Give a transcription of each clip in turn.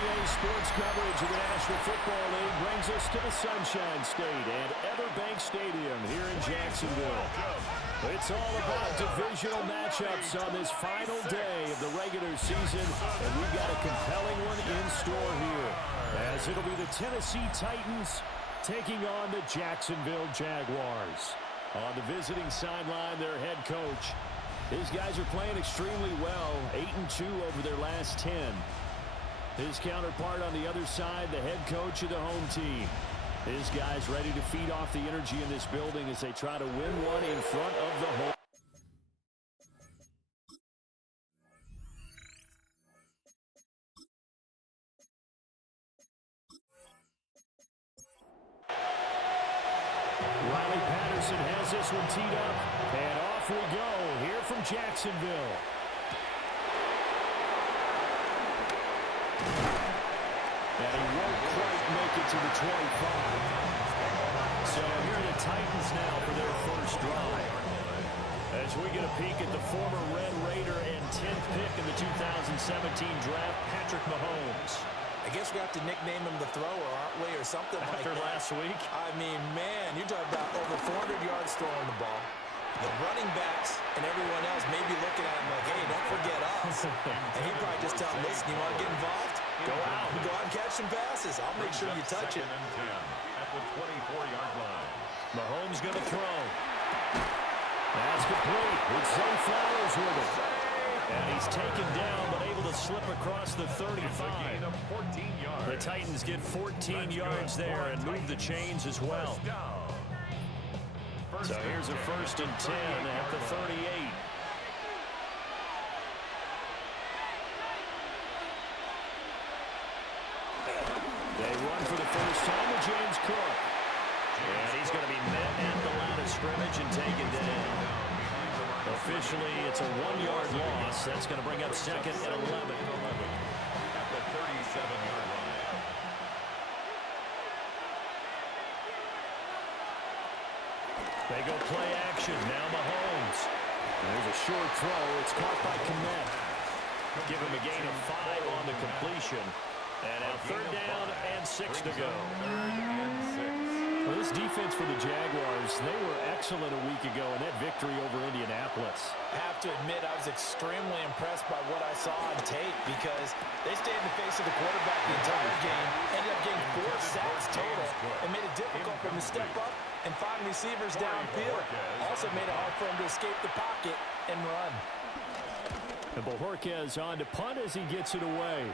NBA sports coverage of the National Football League brings us to the Sunshine State and Everbank Stadium here in Jacksonville. It's all about divisional matchups on this final day of the regular season, and we've got a compelling one in store here, as it'll be the Tennessee Titans taking on the Jacksonville Jaguars. On the visiting sideline, their head coach. These guys are playing extremely well, 8-2 over their last 10. His counterpart on the other side, the head coach of the home team. His guys ready to feed off the energy in this building as they try to win one in front of the home. Riley Patterson has this one teed up, and off we go here from Jacksonville. And he won't quite make it to the 25. So here are the Titans now for their first drive. As we get a peek at the former Red Raider and 10th pick in the 2017 draft, Patrick Mahomes. I guess we have to nickname him the thrower, aren't we, or something like that. After last week? I mean, man, you're talking about over 400 yards throwing the ball. The running backs and everyone else may be looking at him like, hey, don't forget us. And he'd probably just tell him, listen, you want to get involved? Go out and catch some passes. I'll make sure you touch it. At the 24-yard line. Mahomes going to throw. That's complete. It's Zay Flowers with it. And he's taken down, but able to slip across the 35. The Titans get 14 yards there and move the chains as well. So here's a 1st and 10 at the 38. They run for the first time with James Cook. And he's going to be met at the line of scrimmage and taken down. Officially, it's a 1-yard loss. That's going to bring up 2nd and 11. At the 37-yard line. They go play action. Now Mahomes. There's a short throw. It's caught by Kmet. Give him a gain of 5 on the completion. And now 3rd down and 6 to go. Well, this defense for the Jaguars, they were excellent a week ago in that victory over Indianapolis. I have to admit, I was extremely impressed by what I saw on tape because they stayed in the face of the quarterback the entire game, ended up getting 4 sacks total, and made it difficult for him to step up and find receivers downfield. Also made it hard for him to escape the pocket and run. And Bojorquez on to punt as he gets it away.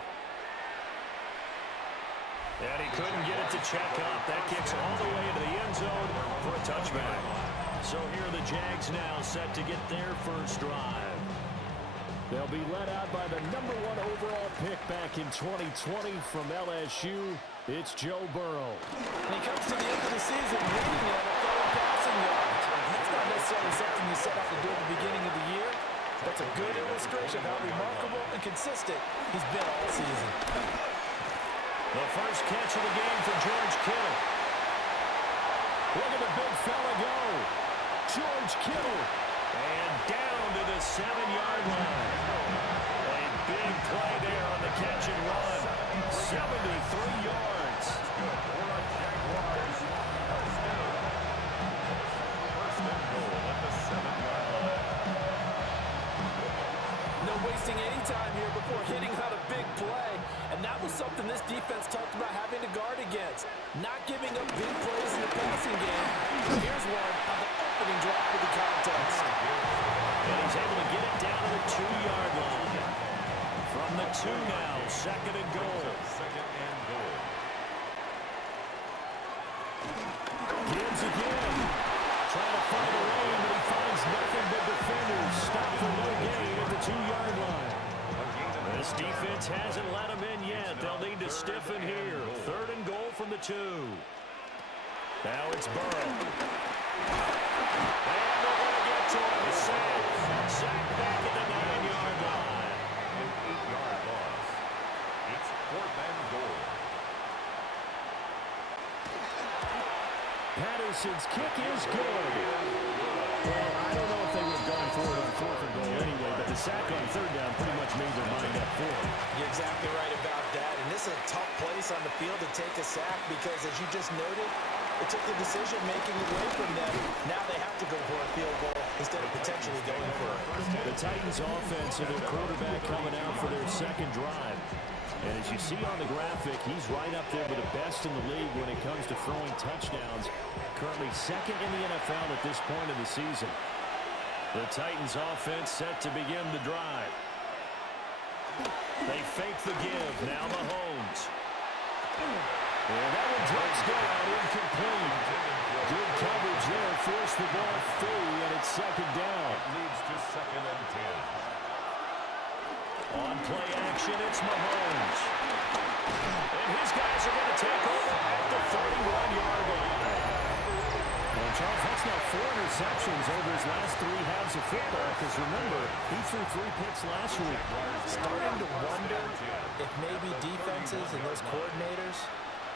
And he couldn't get it to check up. That kicks all the way into the end zone for a touchback. So here are the Jags now set to get their first drive. They'll be led out by the #1 overall pick back in 2020 from LSU. It's Joe Burrow. And he comes to the end of the season leading on a third passing yard. That's not necessarily something you set out to do at the beginning of the year. That's a good illustration of how remarkable and consistent he's been all season. The first catch of the game for George Kittle. Look at the big fella go. George Kittle. And down to the 7-yard line. A big play there on the catch and run. 73 yards. No wasting any time here before hitting on a big play. And that was something this defense talked about having to guard against. Not giving up big plays in the passing game. Here's one on the opening drive of the contest. And he's able to get it down to the 2-yard line. From the 2 now, 2nd and goal. Gibbs again. Trying to find a lane, but he finds nothing but defenders. Stop for no gain at the 2-yard line. This defense hasn't let him in yet. They'll need to stiffen here. 3rd and goal from the 2. Now it's Burrow. And they're going to get to him. The sack back at the 9-yard line. An 8-yard loss. It's 4th and goal. Patterson's kick is good. Well, I don't know if they would have gone for it on 4th and goal anyway, but the sack on 3rd down pretty much made their mind up for it. You're exactly right about that. And this is a take a sack because, as you just noted, it took the decision-making away from them. Now they have to go for a field goal instead of potentially going for it. The Titans offense and their quarterback coming out for their second drive. And as you see on the graphic, he's right up there with the best in the league when it comes to throwing touchdowns. Currently second in the NFL at this point in the season. The Titans offense set to begin the drive. They fake the give. Now Mahomes. And that one drops down, incomplete. Good coverage there, forced the ball free, and it's second down. Leads to 2nd and 10. On play action, it's Mahomes. And his guys are going to take over at the 31-yard line. Well, Charles, that's now 4 interceptions over his last 3 halves of football, because remember, he threw 3 picks last week. Starting to wonder if maybe defenses and those coordinators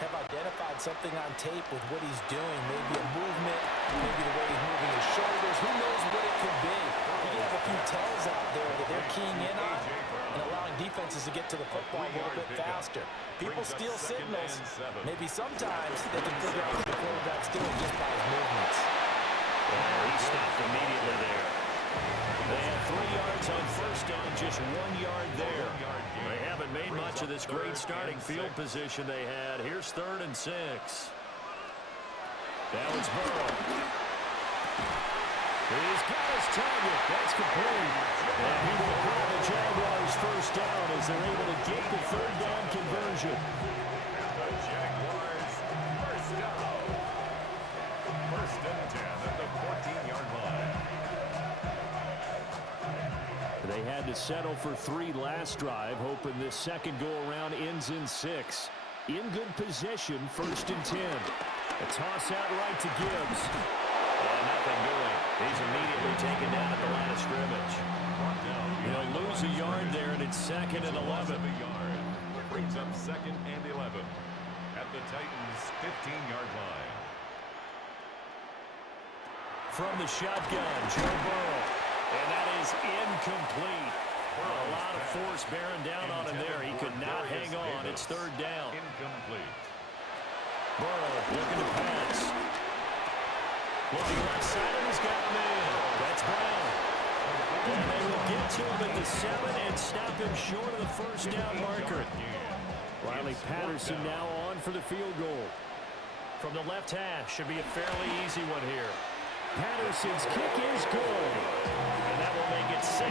have identified something on tape with what he's doing. Maybe a movement, maybe the way he's moving his shoulders. Who knows what it could be? You can have a few tells out there that they're keying in on and allowing defenses to get to the football a little bit faster. People steal signals. Maybe sometimes they can figure out what the quarterback's doing just by his movements. Well, he stopped immediately there. They have 3 yards on first down, just 1 yard there. They haven't made much of this great starting field position they had. Here's 3rd and 6. Now it's Burrow. He's got his target. That's complete. And he will call the Jaguars first down as they're able to get the 3rd down conversion. And the Jaguars first down. 1st and 10 at the 14-yard line. They had to settle for 3 last drive, hoping this second go-around ends in 6. In good position, 1st and 10. A toss out right to Gibbs. And nothing doing. He's immediately taken down at the line of scrimmage. He'll lose a yard there, and it's 2nd and 11. Brings up 2nd and 11 at the Titans' 15-yard line. From the shotgun, Joe Burrow. And that is incomplete. A lot of force bearing down on him there. He could not hang on. It's 3rd down. Incomplete. Burrow looking to pass. Looking left side, and he's got him in. That's Brown. And they will get to him at the 7 and stop him short of the first down marker. Riley Patterson now on for the field goal. From the left hash, should be a fairly easy one here. Patterson's kick is good. And that will make it 6-0.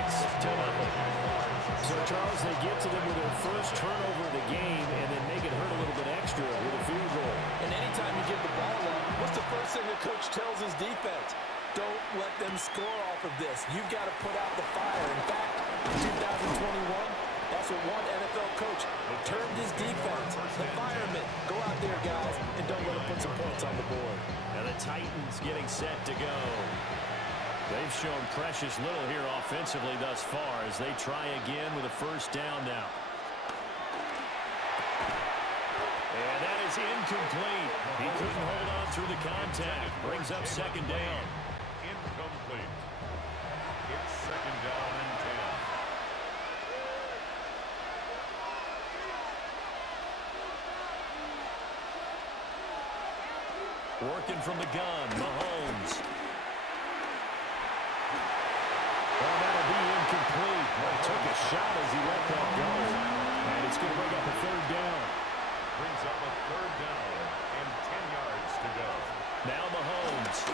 So, Charles, they get to them with their first turnover of the game and then make it hurt a little bit extra with a field goal. And anytime you give the ball up, what's the first thing the coach tells his defense? Don't let them score off of this. You've got to put out the fire. In fact, in 2021, that's what one NFL coach termed his defense. The firemen. Go out there, guys, and don't let them put some points on the board. And the Titans getting set to go. They've shown precious little here offensively thus far as they try again with a first down now. And that is incomplete. He couldn't hold on through the contact. Brings up 2nd down. Incomplete. It's 2nd down and 10. Working from the gun, Mahomes. Oh, that'll be incomplete. Well, he took a shot as he let that go. And it's going to bring up a 3rd down. Brings up a 3rd down and 10 yards to go. Now Mahomes.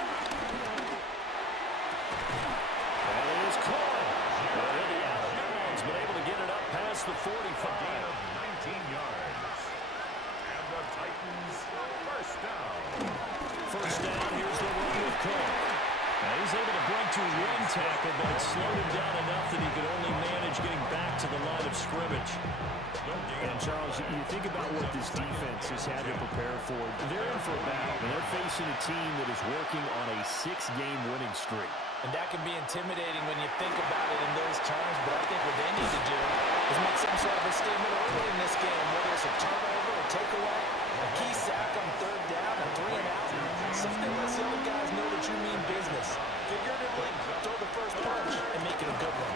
That is caught. Well, he'll be out of bounds, but able to get it up past the 45. Gain of 19 yards. And the Titans first down. First down, here's the run with Cook. Now he's able to break through 1 tackle, but it slowed him down enough that he could only manage getting back to the line of scrimmage. And, Charles, you think about what this defense has had to prepare for. They're in for a battle, and they're facing a team that is working on a 6-game winning streak. And that can be intimidating when you think about it in those terms, but I think what they need to do is make some sort of a statement early in this game, whether it's a turnover, a takeaway, a key sack on 3rd down, a 3 and out. Something lets the other guys know that you mean business. Figuratively, throw the first punch and make it a good one.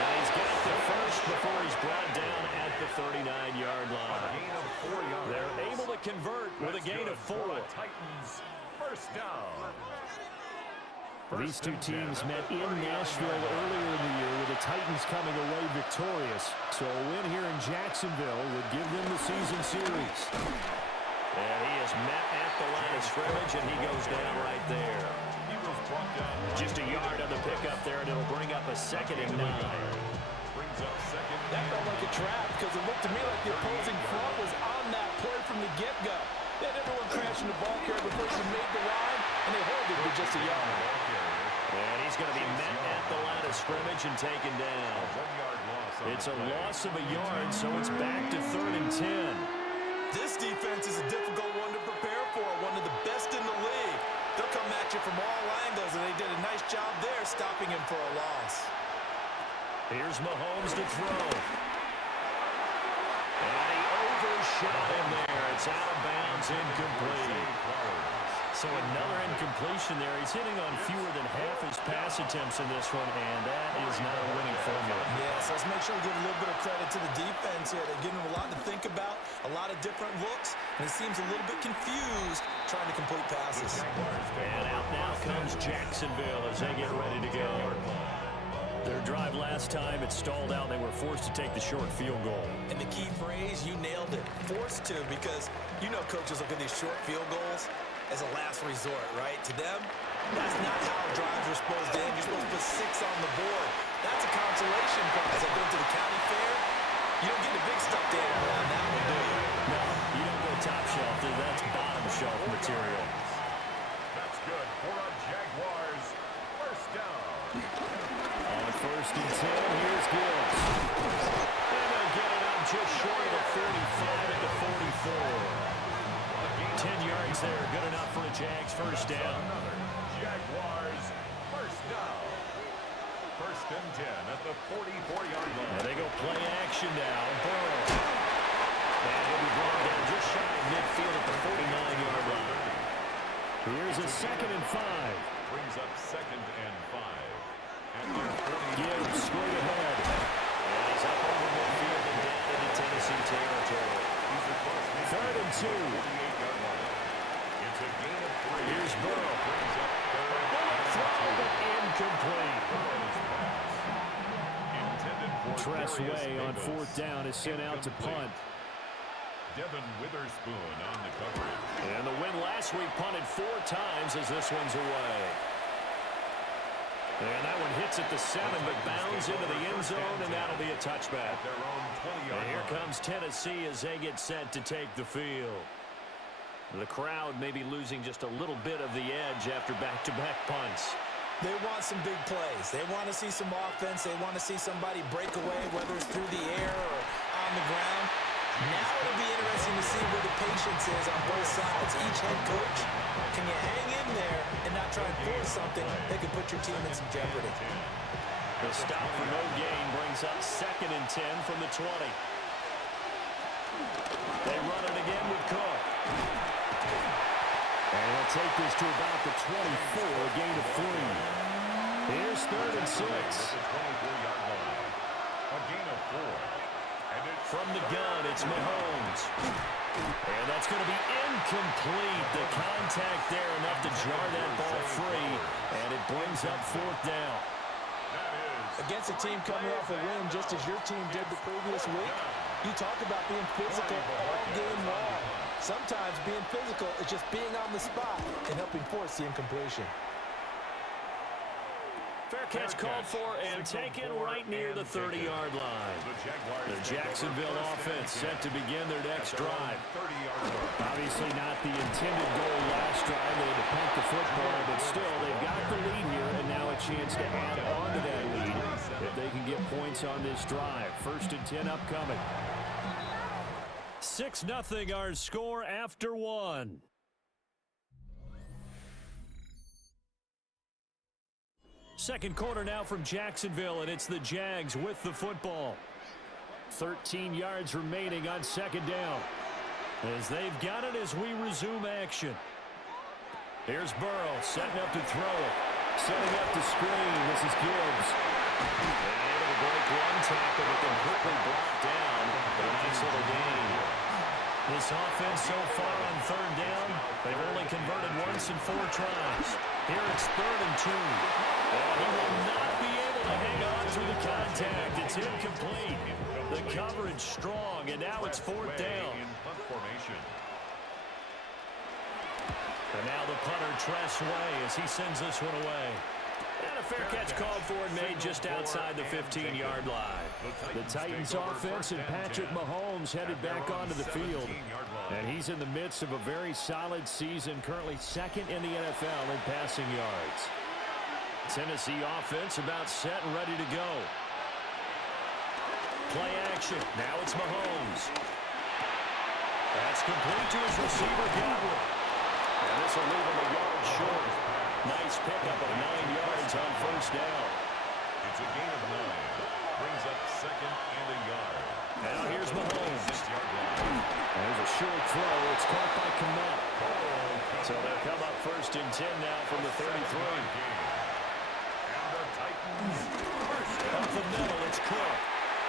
And he's got the first before he's brought down at the 39-yard line. convert with a gain of 4. Titans, first down. These two teams met in Nashville earlier in the year with the Titans coming away victorious. So a win here in Jacksonville would give them the season series. And he is met at the line of scrimmage, and he goes down right there. He was brought down. Just a yard on the pickup there, and it'll bring up a 2nd and 9. Brings up second. That felt like a trap because it looked to me like the opposing front was on that play from the get-go. They had everyone crashing the ball carrier before he even made the line, and they hold it with just a yard. And he's going to be met at the line of scrimmage and taken down. 1 yard loss. It's a loss of a yard, so it's back to 3rd and 10. This defense is a difficult one to prepare for, one of the best in the league. They'll come at you from all angles, and they did a nice job there stopping him for a loss. Here's Mahomes to throw. And he overshot him there. It's out of bounds, incomplete. So another incompletion there. He's hitting on fewer than half his pass attempts in this one, and that is not a winning formula. Yes, let's make sure we give a little bit of credit to the defense here. They're giving him a lot to think about, a lot of different looks, and he seems a little bit confused trying to complete passes. And out now comes Jacksonville as they get ready to go. Their drive last time, it stalled out. They were forced to take the short field goal. And the key phrase, you nailed it, forced to, because you know coaches look at these short field goals as a last resort, right? To them, that's not how drives are supposed to end. You're supposed to put 6 on the board. That's a consolation prize. I go to the county fair. You don't get the big stuffed animal on that one, do you? No, you don't go top shelf. That's bottom shelf material. That's good for our Jaguars. First down. On 1st and 10, here's Gibbs. And they'll get it up just short of the 45 at the 44. 10 yards there, good enough for a Jags first down. Another Jaguars first down. 1st and 10 at the 44-yard line. And they go play action now. Burrow. And he'll be brought down just shy of midfield at the 49-yard line. Here's a 2nd and 5. Brings up 2nd and 5. At their 40. Gibbs straight ahead. And he's up over midfield and down into Tennessee territory. 3rd and 2. 48-yard line. It's a gain of 3. Here's Burrow. Brings up 3rd. Throw, but incomplete. Intended for Tressway on Davis. 4th down is sent out to punt. Devin Witherspoon on the coverage. And the win last week punted 4 times as this one's away. And that one hits at the 7, but bounds into the end zone, and that'll be a touchback. Their own 20-yard And here line. comes Tennessee as they get set to take the field. The crowd may be losing just a little bit of the edge after back-to-back punts. They want some big plays. They want to see some offense. They want to see somebody break away, whether it's through the air or on the ground. Now it'll be interesting to see where the patience is on both sides. Each head coach, can you hang in there and not try and force something that could put your team in some jeopardy? The stop for no gain brings up 2nd and 10 from the 20. They run it again with Cook. And he'll take this to about the 24, a gain of 3. Here's 3rd and 6. At the 24-yard line. A gain of 4. And it's From the gun, it's Mahomes. And that's going to be incomplete. The contact there enough to jar that ball free. And it brings up 4th down. Against a team coming off a win just as your team did the previous week, you talk about being physical all game long. Sometimes being physical is just being on the spot and helping force the incompletion. Fair catch called for and taken right near the 30-yard line. The Jacksonville offense set to begin their next drive. Obviously not the intended goal last drive. They had to punt the football, but still they've got the lead here and now a chance to add on to that lead if they can get points on this drive. 1st and 10 upcoming. 6-0 our score after 1. Second quarter now from Jacksonville, and it's the Jags with the football. 13 yards remaining on 2nd down. As they've got it as we resume action. Here's Burrow setting up to throw it. Setting up to screen. This is Gibbs. And able to break one tackle, but then quickly brought down. But a nice little gain. This offense so far on third down, they've only converted once in 4 tries. Here it's 3rd and 2. And he will not be able to hang on through the contact. It's incomplete. The coverage strong, and now it's 4th down. And now the punter Tress Way as he sends this one away. And a fair catch called for and made just outside the 15-yard line. The Titans offense and Patrick Mahomes headed back onto the field. And he's in the midst of a very solid season, currently 2nd in the NFL in passing yards. Tennessee offense about set and ready to go. Play action. Now it's Mahomes. That's complete to his receiver, Godwin. And this will leave him a yard short. Nice pickup of 9 yards on 1st down. It's a gain of 9. Brings up 2nd and a yard. Now here's Mahomes. There's a short throw. It's caught by Kmet. So they'll come up 1st and 10 now from the 33. And the Titans Up the middle, it's Cook.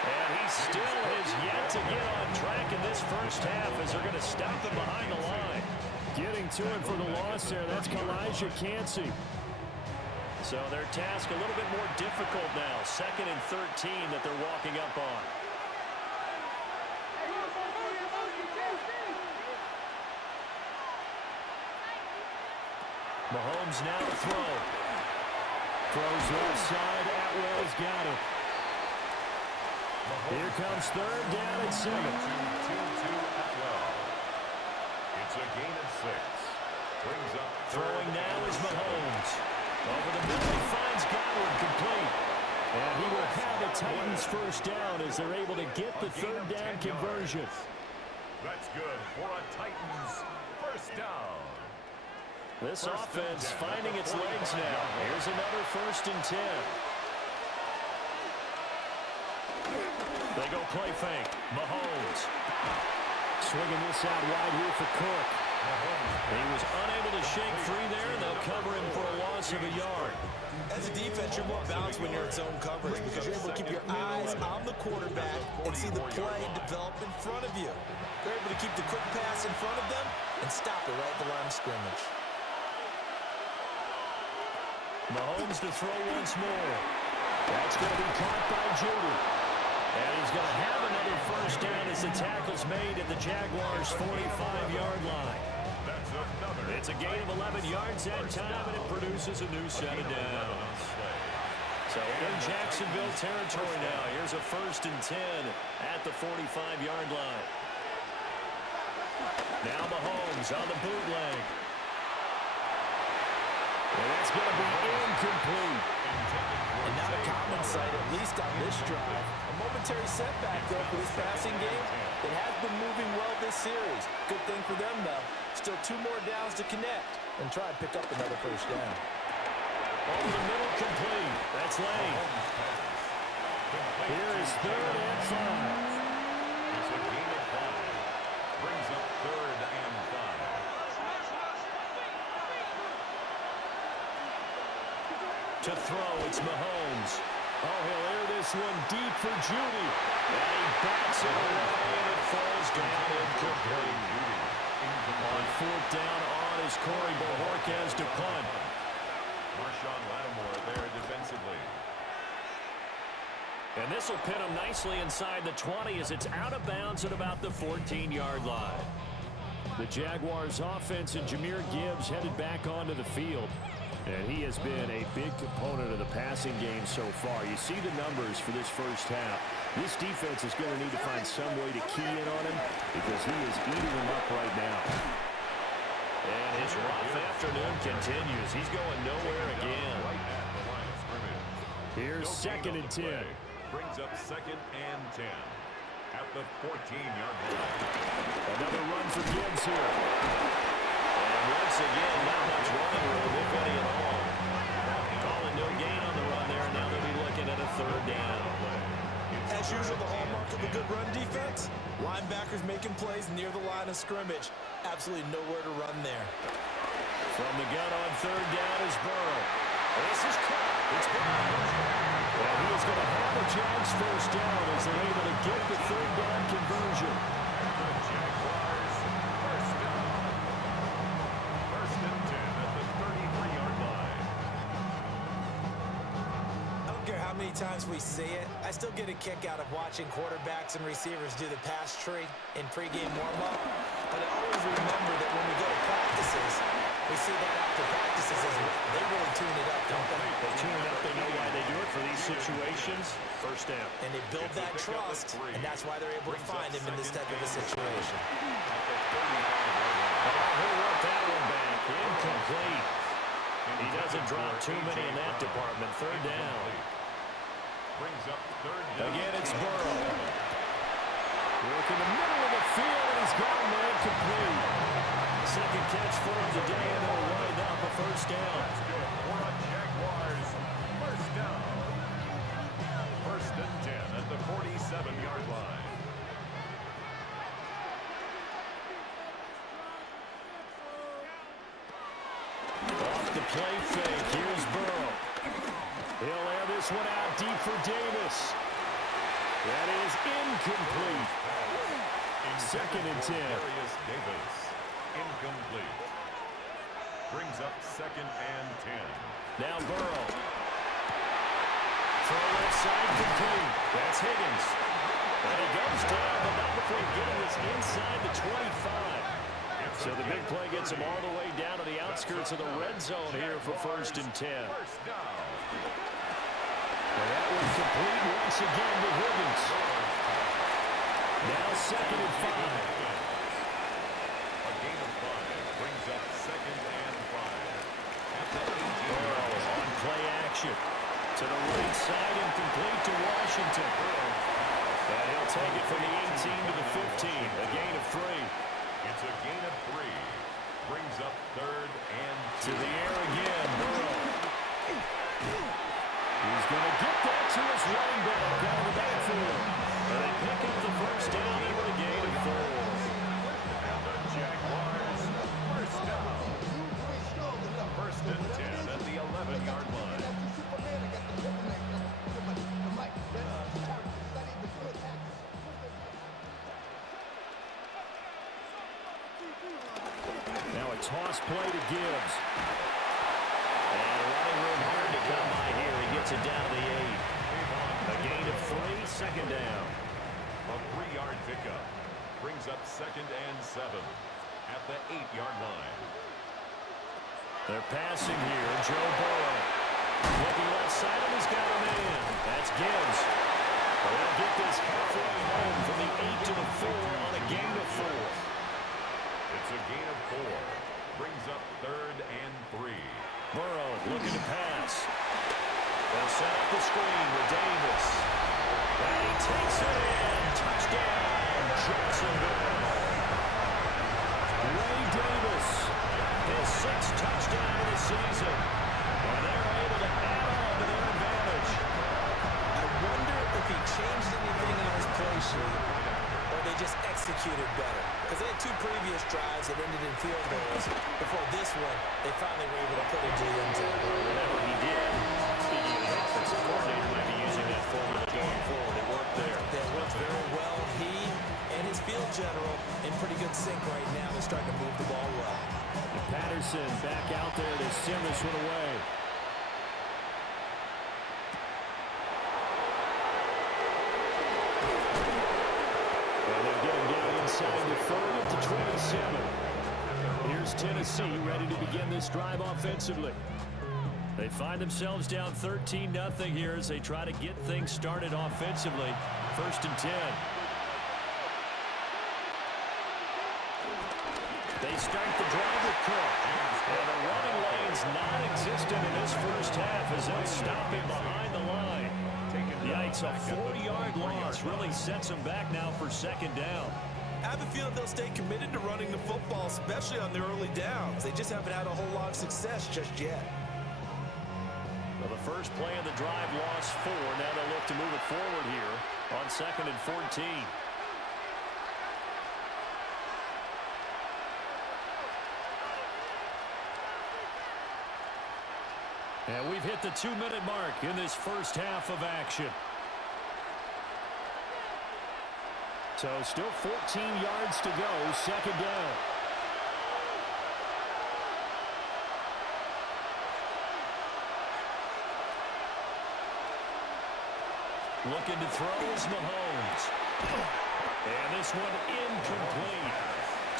And he still has yet to get on track in this first half as they're going to stop him behind the line. Getting to him for the loss there, that's Wk18. So their task a little bit more difficult now. 2nd and 13 that they're walking up on. Mahomes now to throw. Throws left side. Atwell's got it. Here comes 3rd down and 7. It's a gain of 6. Brings up Throwing now is Mahomes. Over the middle, he finds Godwin complete. And he will have the Titans 1st down as they're able to get the 3rd down conversion. That's good for a Titans 1st down. This offense finding its legs now. Here's another 1st and 10. They go play fake. Mahomes. Swinging this out wide here for Cook. He was unable to shake free there, and they'll cover him for a loss of a yard. As a defense, you're more balanced when you're in zone coverage because you're able to keep your eyes on the quarterback and see the play develop in front of you. They're able to keep the quick pass in front of them and stop it right at the line of scrimmage. Mahomes to throw once more. That's going to be caught by Judy. And he's going to have another 1st down as the tackle's made at the Jaguars' 45-yard line. It's a gain of 11 yards that time, and it produces a new set of downs. So in Jacksonville territory now. Here's a 1st and 10 at the 45-yard line. Now Mahomes on the bootleg. And that's going to be incomplete. And not a common sight, at least on this drive. A momentary setback, though, for this passing game that has been moving well this series. Good thing for them, though. Still 2 more downs to connect and try and pick up another 1st down. Over the middle, complete. That's Lane. Here is 3rd and 5. It's a gain of 5. Brings up 3rd and 5. To throw, it's Mahomes. Oh, he'll air this one deep for Judy. And he backs it away, and it falls down incomplete. On 4th down on is Corey Bojorquez to punt. Marshawn Lattimore there defensively. And this will pin him nicely inside the 20 as it's out of bounds at about the 14-yard line. The Jaguars offense and Jahmyr Gibbs headed back onto the field. And he has been a big component of the passing game so far. You see the numbers for this first half. This defense is going to need to find some way to key in on him because he is eating them up right now. And his rough afternoon continues. He's going nowhere again. Here's 2nd and 10. Brings up 2nd and 10 at the 14-yard line. Another run for Gibbs here. And once again, not much running room, if any at all. Calling no gain on the run there, and now they'll be looking at a 3rd down. As usual, the hallmark of a good run defense, linebackers making plays near the line of scrimmage. Absolutely nowhere to run there. From the gun on 3rd down is Burrow. This is caught. It's Burrow. Well, he is going to have a Jags 1st down as they're able to get the 3rd down conversion. The Jaguars many times we see it, I still get a kick out of watching quarterbacks and receivers do the pass tree in pregame warm-up. But I always remember that when we go to practices, we see that after practices as well. They really tune it up, don't they? They tune it up. They know why they do it for these situations. First down. And they build that trust, and that's why they're able to find him in this type of a situation. He'll work that one back. Incomplete. He doesn't drop too many in that department. Third down. Brings up third down. Again, it's Burrow. Work in the middle of the field, and he's got him incomplete. Second catch for him today, and they'll wind up a first down. That's good for a Jaguars. First down. First and 10 at the 47-yard line. Off the play fake. Here's Burrow. He'll air this one out deep for Davis. That is incomplete. Second and 10. Davis. Incomplete. Brings up second and 10. Now Burrow. Throw left side complete. That's Higgins. And he goes down, but not before getting this inside the 25. So the big play gets him all the way down to the outskirts of the red zone here for first and 10. First down. And that was complete once again to Higgins. Now second and 5. A gain of 5 brings up second and 5. At the 18. Burrow on play action. To the right side and complete to Washington. And he'll take it from the 18 to the 15. A gain of 3. It's a gain of 3. Brings up third and 2. To the air again, Burrow. He's going to get that to his running back out of the backfield. And they pick up the first down and with a gain of 4. And the Jaguars first down. First and 10 at the 11-yard line. Now a toss play to Gibbs. And running room hard to come by here. He gets it down to the 8. A gain of 3, second down. A 3-yard pickup. Brings up second and 7 at the 8-yard line. They're passing here. Joe Burrow. Looking left side, and he's got a man. That's Gibbs. They'll get this halfway home from the 8 to the 4 on a gain of 4. It's a gain of 4. Brings up third and 3. Burrow looking to pass. They'll set up the screen with Davis. And he takes it in. Touchdown, Jacksonville. Ray Davis, his 6th touchdown of the season. And they're able to add on to their advantage. I wonder if he changed anything on his play sheet or they just executed better. Because they had 2 previous drives that ended in field goals. Before this one, they finally were able to put into the end zone. Whatever he did, speaking of the offensive coordinator, might be using that formula going forward. It worked there. That worked very well. He and his field general in pretty good sync right now. They're starting to move the ball well. And Patterson back out there to send this one away. And they'll get him down inside the 30 to 27. Here's Tennessee ready to begin this drive offensively. They find themselves down 13-0 here as they try to get things started offensively. First and 10. They start the drive with Cook. And the running lane's non-existent in this first half as they'll stop him behind the line. Yikes, a 40-yard loss really sets them back now for second down. I have a feeling they'll stay committed to running the football, especially on their early downs. They just haven't had a whole lot of success just yet. Well, the first play of the drive lost 4. Now they'll look to move it forward here on second and 14. And we've hit the 2-minute mark in this first half of action. So still 14 yards to go, second down. Looking to throw is Mahomes. And this one incomplete.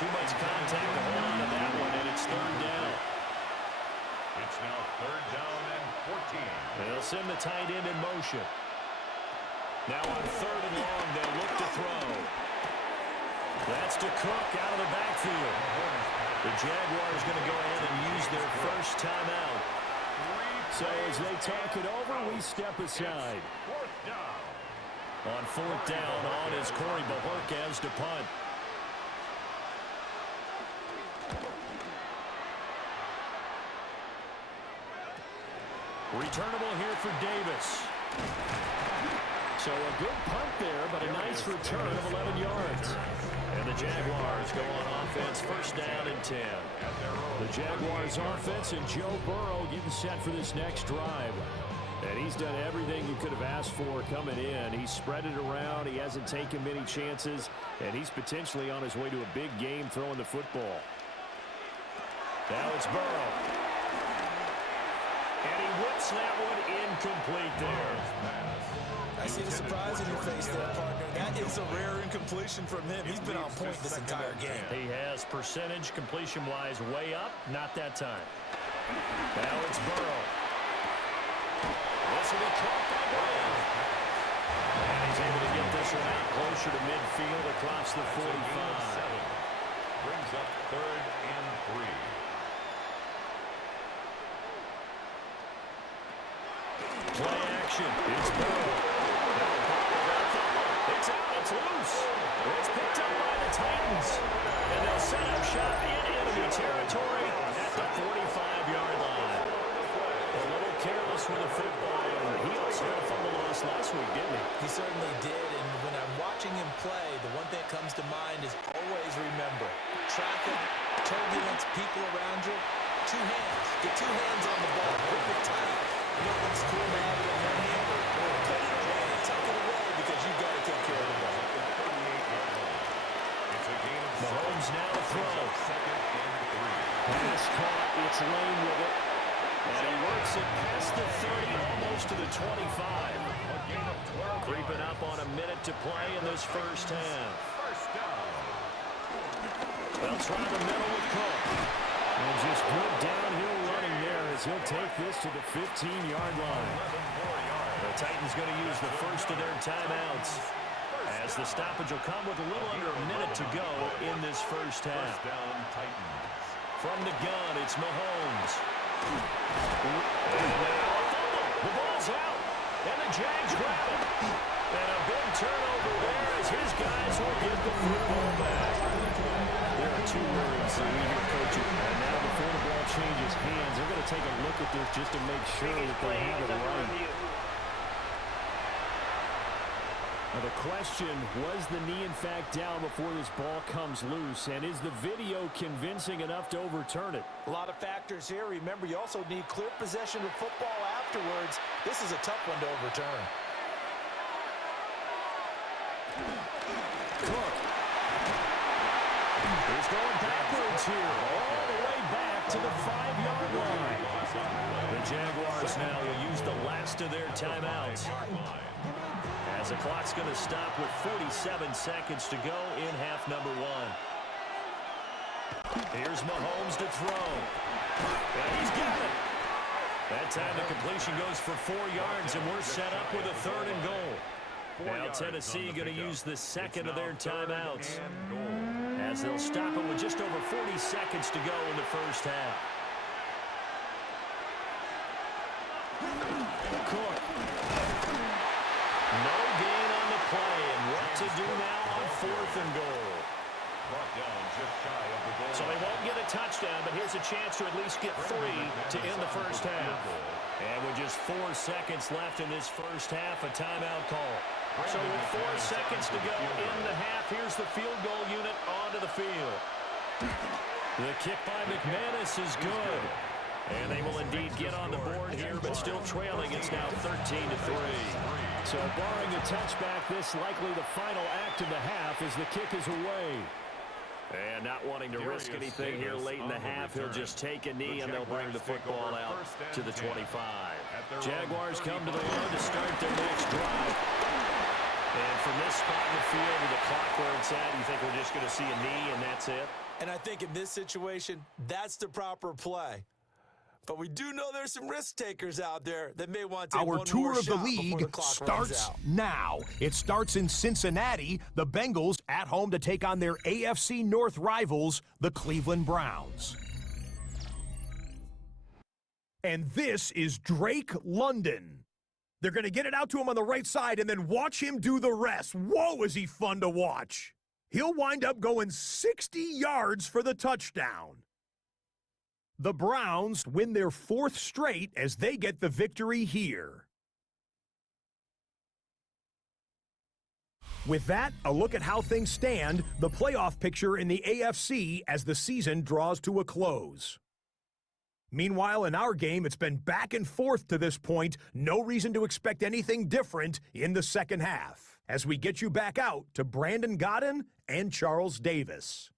Too much contact to hold on to that one, and it's third down. It's now third down and 14. They'll send the tight end in motion. Now on third and long, they'll look to throw. That's to Cook out of the backfield. The Jaguars going to go ahead and use their first timeout. So as they talk it over, we step aside. Fourth down. On fourth down, on is Corey Bajorquez to punt. Returnable here for Davis. So a good punt there, but a nice return of 11 yards. And the Jaguars go on offense, first down and 10. The Jaguars offense and Joe Burrow getting set for this next drive. And he's done everything he could have asked for coming in. He's spread it around. He hasn't taken many chances. And he's potentially on his way to a big game throwing the football. Now it's Burrow. And he whips that one incomplete there. I see the surprise in your face there, partner. That is a rare incompletion from him. He's been on point this entire game. He has percentage completion-wise way up. Not that time. Now it's Burrow. This will be caught by Burrow. And he's able to get this one out closer to midfield across the 45. Brings up third and 3. Play action. It's Burrow. It's out. It's loose. It's picked up by the Titans. And they'll set up shop in enemy territory at the 45-yard line. A little careless with the football. He also had a fumble loss last week, didn't he? He certainly did, and when I'm watching him play, the one thing that comes to mind is always remember, traffic, turbulence, people around you, two hands. Get two hands on the ball, grip it tight. You know what's cool to have it in one hand? Put it away, tuck it away, because you've got to take care of the ball. Mahomes now to throw. Second and 3. Pass caught. It's Lane with it. And he works it past the 30, almost to the 25. Creeping up on a minute to play in this first half. First down. They'll try the middle with Cook. And just good downhill running there as he'll take this to the 15-yard line. The Titans going to use the first of their timeouts, as the stoppage will come with a little under a minute to go in this first half. First down, Titans. From the gun, it's Mahomes. And now a fumble. The ball's out. And the Jags grab it. And a big turnover there as his guys will get the football back. There are two words that we hear coaching. And now before the ball changes hands, they're going to take a look at this just to make sure that they have it right. Now the question, was the knee in fact down before this ball comes loose? And is the video convincing enough to overturn it? A lot of factors here. Remember, you also need clear possession of football afterwards. This is a tough one to overturn. Cook. He's going backwards here. All the way back to the 5-yard line. The Jaguars now will use the last of their timeouts, as the clock's going to stop with 47 seconds to go in half number 1. Here's Mahomes to throw. And he's got it. That time the completion goes for 4 yards, and we're set up with a third and goal. Now Tennessee going to use the second of their timeouts, as they'll stop it with just over 40 seconds to go in the first half. Cook. No gain on the play, and what to do now on fourth and goal. Brought down just shy of the goal. So they won't get a touchdown, but here's a chance to at least get 3 to end the first half. And with just 4 seconds left in this first half, a timeout call. So with 4 seconds to go in the half, here's the field goal unit onto the field. The kick by McManus is good. And they will indeed get on the board here, but still trailing. It's now 13-3. So barring a touchback, this likely the final act of the half as the kick is away. And not wanting to risk anything here late in the half, he'll just take a knee and they'll bring the football out to the 25. Jaguars come to the line to start their next drive. And from this spot in the field with the clock where it's at, you think we're just going to see a knee and that's it? And I think in this situation, that's the proper play. But we do know there's some risk takers out there that may want to take Our tour of the league starts now. It starts in Cincinnati. The Bengals at home to take on their AFC North rivals, the Cleveland Browns. And this is Drake London. They're going to get it out to him on the right side and then watch him do the rest. Whoa, is he fun to watch. He'll wind up going 60 yards for the touchdown. The Browns win their 4th straight as they get the victory here. With that, a look at how things stand, the playoff picture in the AFC as the season draws to a close. Meanwhile, in our game, it's been back and forth to this point. No reason to expect anything different in the second half as we get you back out to Brandon Godden and Charles Davis.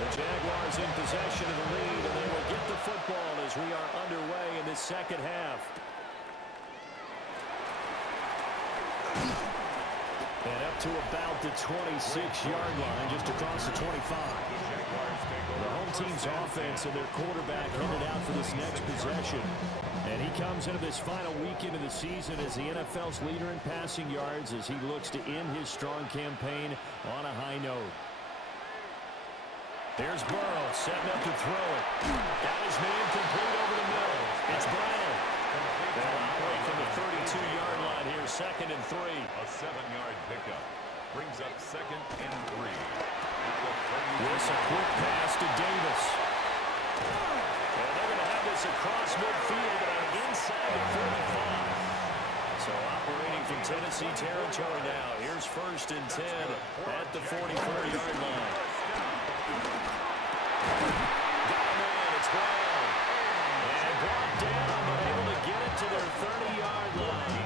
The Jaguars in possession of the lead, and they will get the football as we are underway in the second half. And up to about the 26-yard line, just across the 25. The home team's offense and their quarterback headed out for this next possession. And he comes into this final weekend of the season as the NFL's leader in passing yards as he looks to end his strong campaign on a high note. There's Burrow setting up to throw it. Got his man complete over the middle. It's Brown. They'll operate from the 32-yard line here, 2nd and 3. A 7-yard pickup brings up 2nd and 3. This a quick pass to Davis. And they're going to have this across midfield and inside the 45. So operating from Tennessee territory now. Here's 1st and 10 at the 44-yard line. Got him in. It's Brown. And brought down, but able to get it to their 30-yard line.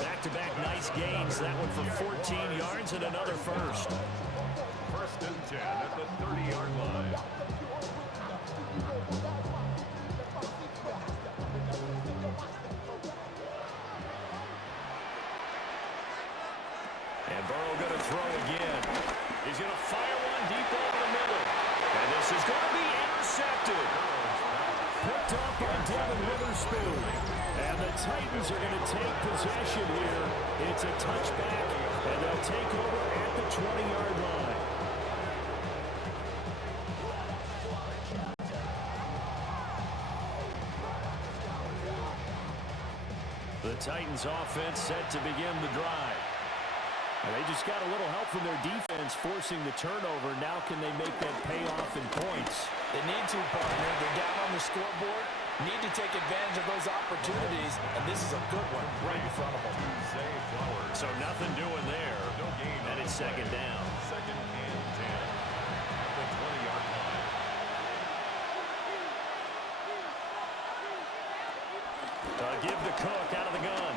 Back-to-back nice gains. That one for 14 yards and another first. 1st and 10 at the 30-yard line. And Burrow going to throw again. He's going to fire one deep over the middle. And this is going to be intercepted. Picked up by Devin Witherspoon. And the Titans are going to take possession here. It's a touchback, and they'll take over at the 20-yard line. The Titans offense set to begin the drive. And they just got a little help from their defense forcing the turnover. Now can they make that pay off in points? They need to, partner. They're down on the scoreboard. Need to take advantage of those opportunities, and this is a good one right in front of them. So nothing doing there. No gain. And it's 2nd down. 2nd and 10 at the 20-yard line. Give the Cook out of the gun.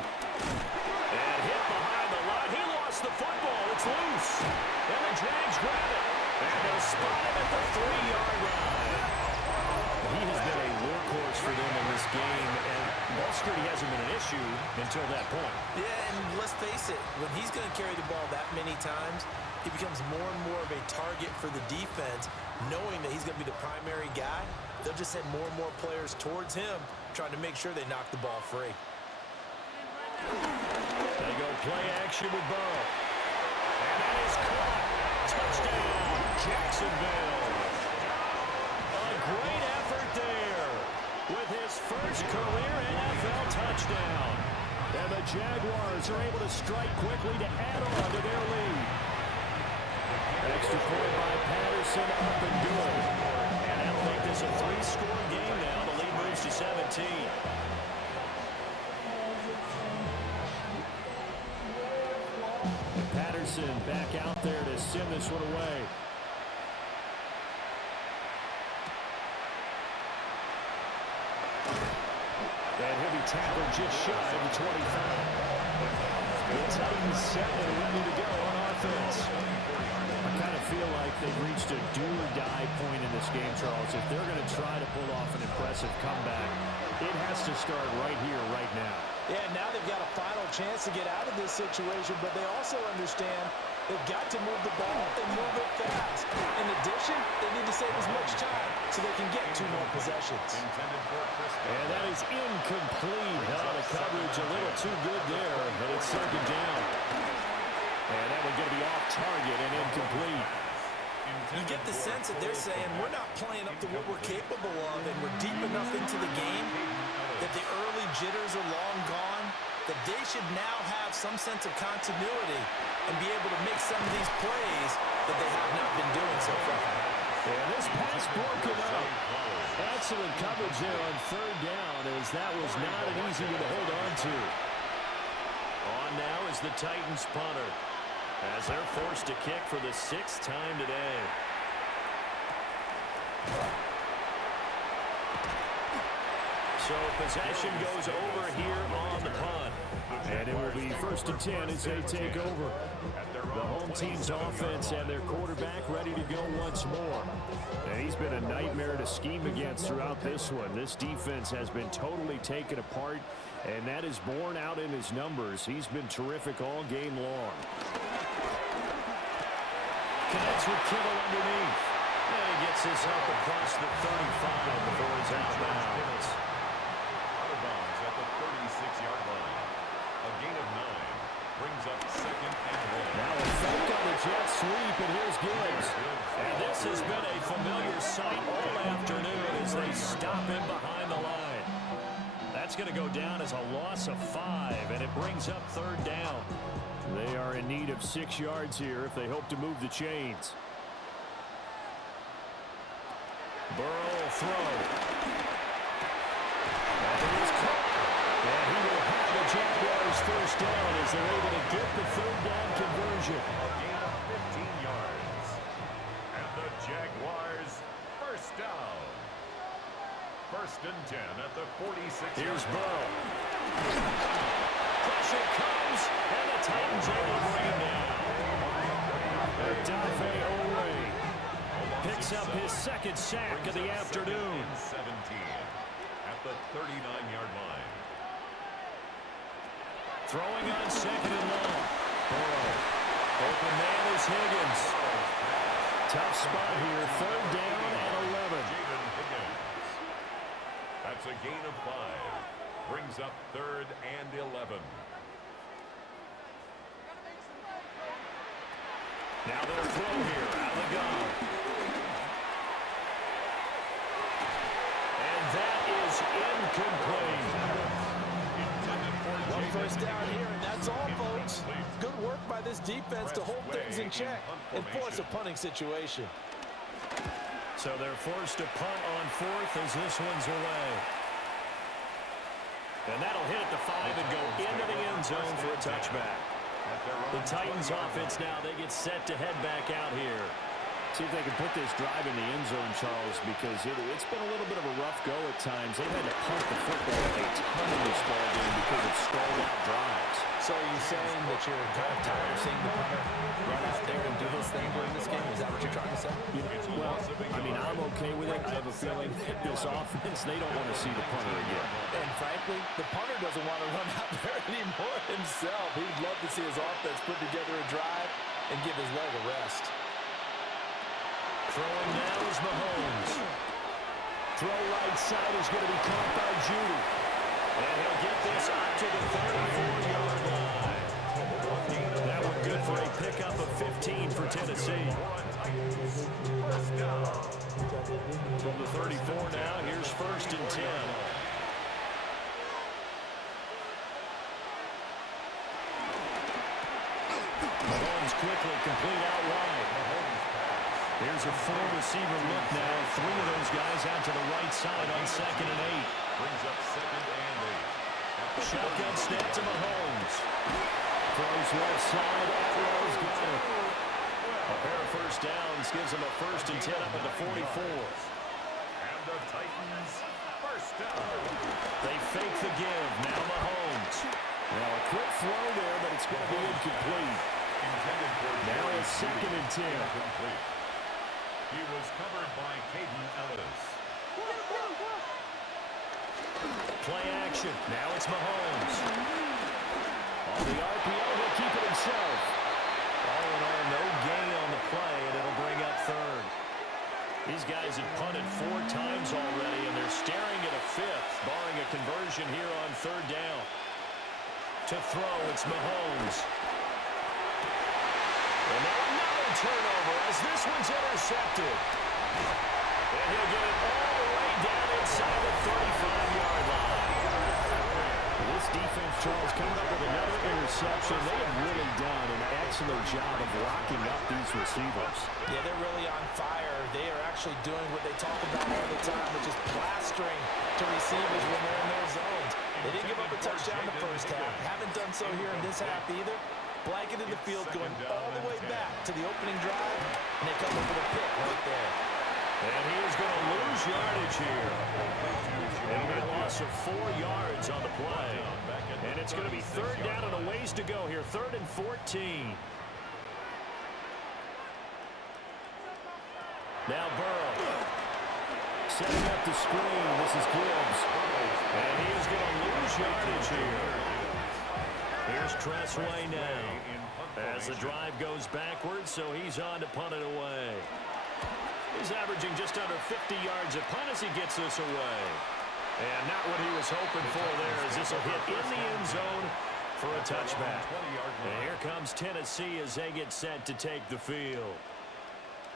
And hit behind the line. He lost the football. It's loose. And the Jags grab it. And they'll spot him at the 3-yard line. He has been a workhorse for them in this game, and ball security hasn't been an issue until that point. Yeah, and let's face it, when he's going to carry the ball that many times, he becomes more and more of a target for the defense, knowing that he's going to be the primary guy. They'll just send more and more players towards him, trying to make sure they knock the ball free. They go play action with Burrow. And that is caught. Touchdown, Jacksonville. A great effort there with his first career NFL touchdown. And the Jaguars are able to strike quickly to add on to their lead. Extra point by Patterson, up and good. And that'll make this a 3-score game now. The lead moves to 17. Patterson back out there to send this one away. And he'll be tackled just shy of the 25. The Titans set and ready to go on offense. I kind of feel like they've reached a do-or-die point in this game, Charles. If they're going to try to pull off an impressive comeback, it has to start right here, right now. Yeah, now they've got a final chance to get out of this situation, but they also understand they've got to move the ball and move it fast. In addition, they need to save as much time so they can get 2 more possessions. And that is incomplete. Out of coverage, a little too good there, and it's second down. And that one's going to be off target and incomplete. You get the sense that they're saying we're not playing up to what we're capable of, and we're deep enough into the game that the early jitters are long gone, that they should now have some sense of continuity and be able to make some of these plays that they have not been doing so far. And this pass broken up. Excellent coverage there on third down, as that was not an easy one to hold on to. On now is the Titans punter, as they're forced to kick for the 6th time today. So possession goes over here on the punt. And it will be 1st and 10 as they take over. The home team's offense and their quarterback ready to go once more. And he's been a nightmare to scheme against throughout this one. This defense has been totally taken apart, and that is borne out in his numbers. He's been terrific all game long. Connects with Kittle underneath. And he gets this up across the 35 before he's out of bounds. Out of bounds at the 36-yard line. A gain of 9 brings up 2nd and 1. Now a fake on the jet sweep, and here's Gibbs. And this has been a familiar sight all afternoon as they stop him behind the line. That's going to go down as a loss of 5, and it brings up 3rd down. They are in need of 6 yards here if they hope to move the chains. Burrow will throw. And it is caught. And he will have the Jaguars 1st down as they're able to get the 3rd down conversion. A gain of 15 yards. And the Jaguars 1st down. 1st and 10 at the 46. Here's Burrow. Pressure comes, and the Titans able to bring him down. Picks up his 2nd sack of the afternoon. 17 at the 39-yard line. Throwing on 2nd and long. Burrow. Open man is Higgins. Tough spot here. 3rd down and 11. That's a gain of 5. Brings up 3rd and 11. Now they'll throw here. Out of the gun. And that is incomplete. 1 first down here, and that's all, folks. Good work by this defense to hold things in check and force a punting situation. So they're forced to punt on 4th as this one's away. And that'll hit at the 5 and go into the end zone for a touchback. The Titans offense now, they get set to head back out here. See if they can put this drive in the end zone, Charles, because it's been a little bit of a rough go at times. They've had to punt the football a ton in this ball game because of stalled out drives. So are you saying that you're kind of tired of seeing the punter run out there and do his thing during this game? Is that what you're trying to say? Well, I mean, I'm okay with it. I have a feeling that this offense, they don't want to see the punter again. And frankly, the punter doesn't want to run out there anymore himself. He'd love to see his offense put together a drive and give his leg a rest. Throwing now is Mahomes. Throw right side is going to be caught by Judy. And he'll get this up to the 34-yard line. That one good for a pickup of 15 for Tennessee. From the 34 now, here's 1st and 10. Mahomes quickly complete out wide. Here's a 4-receiver look now. 3 of those guys out to the right side on 2nd and 8. Brings up 2nd and 8. Shotgun snap to Mahomes. Throws left side. Atwell's got it. A pair of 1st downs gives him a 1st and 10 up at the 44. And the Titans First down. They fake the give. Now Mahomes. Now a quick throw there, but it's going to be incomplete. Now it's 2nd and 10. Incomplete. He was covered by Caden Ellis. Play action. Now it's Mahomes. On the RPO, he'll keep it himself. All in all, no gain on the play, and it'll bring up 3rd. These guys have punted 4 times already, and they're staring at a 5th, barring a conversion here on 3rd down. To throw, it's Mahomes. And now another turnover as this one's intercepted. And he'll get it all the way down inside the 35-yard line. This defense, Charles, coming up with another interception. They have really done an excellent job of locking up these receivers. Yeah, they're really on fire. They are actually doing what they talk about all the time, which is plastering to receivers when they're in their zones. They didn't give up a touchdown in the first half. Haven't done so here in this half either. Blanketed the field going all the way back to the opening drive, and they come up with a pick right there. And he is going to lose yardage here. It'll be a loss of 4 yards on the play. And it's going to be 3rd down and a ways to go here. 3rd and 14. Now Burrow. Setting up the screen. This is Gibbs. And he is going to lose yardage here. Here's Tressway now. As the drive goes backwards, so he's on to punt it away. He's averaging just under 50 yards a punt as he gets this away. And not what he was hoping for there, as this will hit in the end zone for a touchback. And here comes Tennessee as they get set to take the field.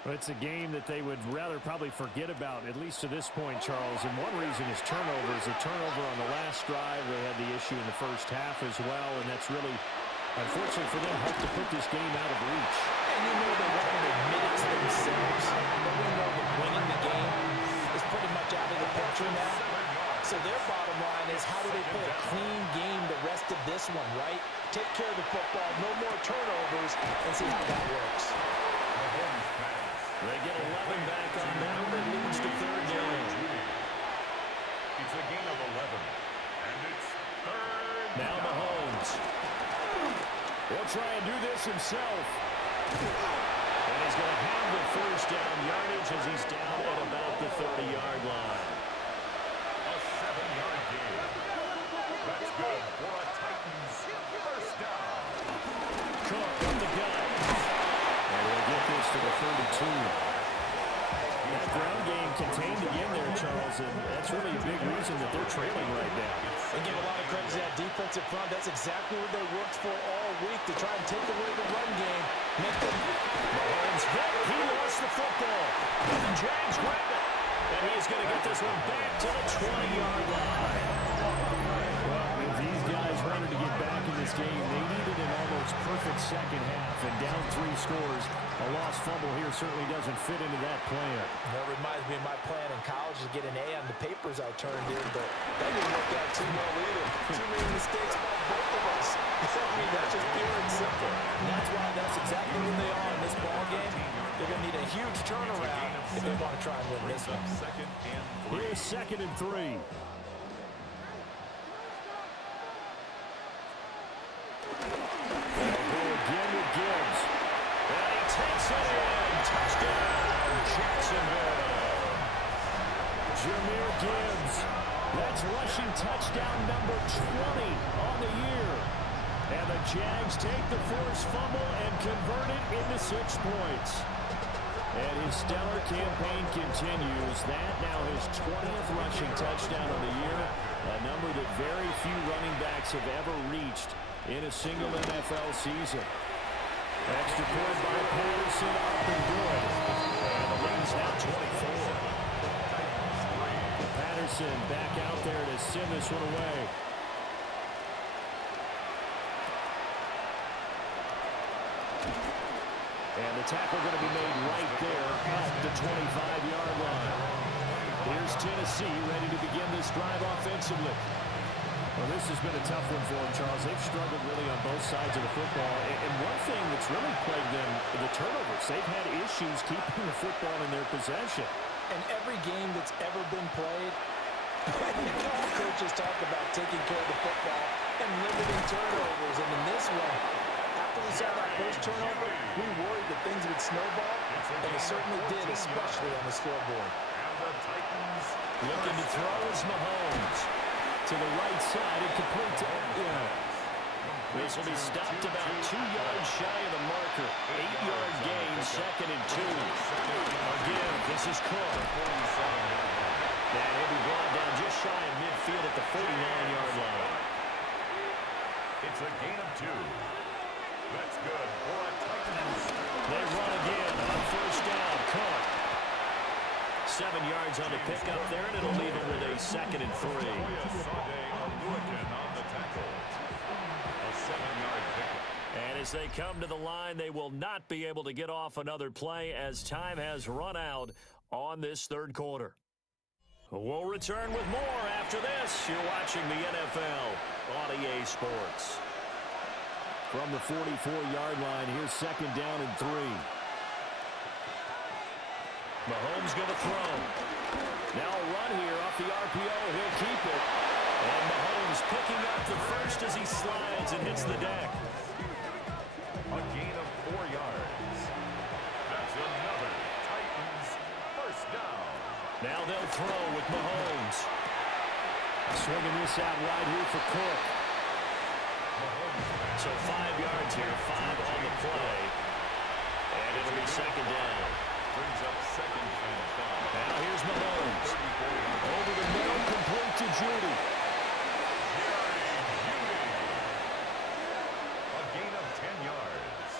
Well, it's a game that they would rather probably forget about, at least to this point, Charles. And one reason is turnovers. A turnover on the last drive. They had the issue in the first half as well, and that's really, unfortunately for them, helped to put this game out of reach. And you know they won't admit it to themselves, but we know that winning the game is pretty much out of the picture now. So their bottom line is, how do they play a clean game the rest of this one, right? Take care of the football, no more turnovers, and see how that works. They get 11 back on that. That leads to 3rd down. It's a gain of 11. And it's 3rd Now Mahomes. He'll try and do this himself. And he's going to have the 1st down yardage as he's down at about the 30-yard line. A 7-yard gain. That's good for a Titans 1st down. Cook up the gut. And we'll get this to the 32. That ground game contained again there, Charles, and that's really a big reason that they're trailing right now. And give a lot of credit to that defensive front. That's exactly what they worked for all week, to try and take away the run game. Make them... Mahomes hit. He lost the football. And the Jags grab it. And he's going to get this one back to the 20-yard line. Well, if these guys wanted to get back in this game, they needed an almost perfect second half, and down 3 scores. A lost fumble here certainly doesn't fit into that plan. That reminds me of my plan in college to get an A on the papers I turned in, but that didn't work out too well either. Too many mistakes by both of us. I mean, that's just pure and simple. And that's why that's exactly where they are in this ball game. They're going to need a huge turnaround if they want to try and win this one. Here's 2nd and 3. They'll go again with Gibbs. And he takes it in. Touchdown, Jacksonville. Jahmyr Gibbs. That's rushing touchdown number 20 on the year. And the Jags take the forced fumble and convert it into 6 points. And his stellar campaign continues. That now his 20th rushing touchdown of the year, a number that very few running backs have ever reached in a single NFL season. Extra point by Patterson, up and good. And the lead's now 24. Patterson back out there to send this one away. And the tackle going to be made right there at the 25-yard line. Here's Tennessee ready to begin this drive offensively. Well, this has been a tough one for them, Charles. They've struggled really on both sides of the football. And one thing that's really plagued them, the turnovers. They've had issues keeping the football in their possession. And every game that's ever been played, You know how coaches talk about taking care of the football and limiting turnovers. And in this one, after we saw that first turnover, we worried that things would snowball, and it certainly did, especially on the scoreboard. And the Titans Looking to throw is Mahomes. To the right side and complete to This will be stopped about 2 yards shy of the marker. 8-yard gain, 2nd and 2. Again, this is Cook. And he'll be brought down just shy of midfield at the 49-yard line. It's a gain of 2. That's good for a Titans. They run again on first down. Cook. 7 yards on the pickup there, and it'll leave him with a 2nd and 3. On the tackle. A 7-yard pickup. And as they come to the line, they will not be able to get off another play as time has run out on this third quarter. We'll return with more after this. You're watching the NFL on EA Sports. From the 44-yard line, here's 2nd down and 3. Mahomes going to throw. Now a run here off the RPO. He'll keep it. And Mahomes picking up the first as he slides and hits the deck. A gain of 4 yards. That's another Titans first down. Now they'll throw with Mahomes. Swinging this out wide here for Cook. So 5 yards here, 5 on the play. And it'll be 2nd down. Brings up 2nd and 5. Now here's Mahomes. Over the middle, complete to Judy. A gain of 10 yards.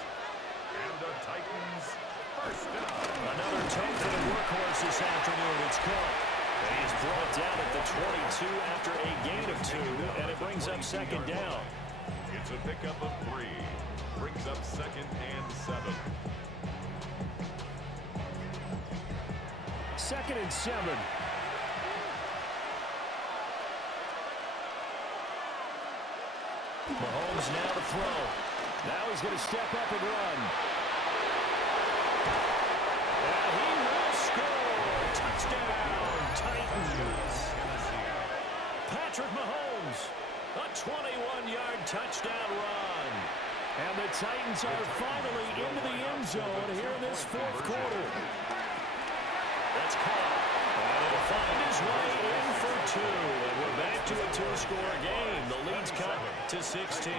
And the Titans first down. Another toe for the workhorse this afternoon. It's Cook. And he's brought down at the 22 after a gain of 2, and it brings up 2nd down. It's a pickup of 3. Brings up 2nd and 7. 2nd and 7. Mahomes now to throw. Now he's going to step up and run. And he will score. Touchdown, Titans. Patrick Mahomes, a 21-yard touchdown run. And the Titans are finally into the end zone here in this fourth quarter. That's caught. And it'll find his way in for 2. And we're back to a 2-score game. The lead's cut to 16.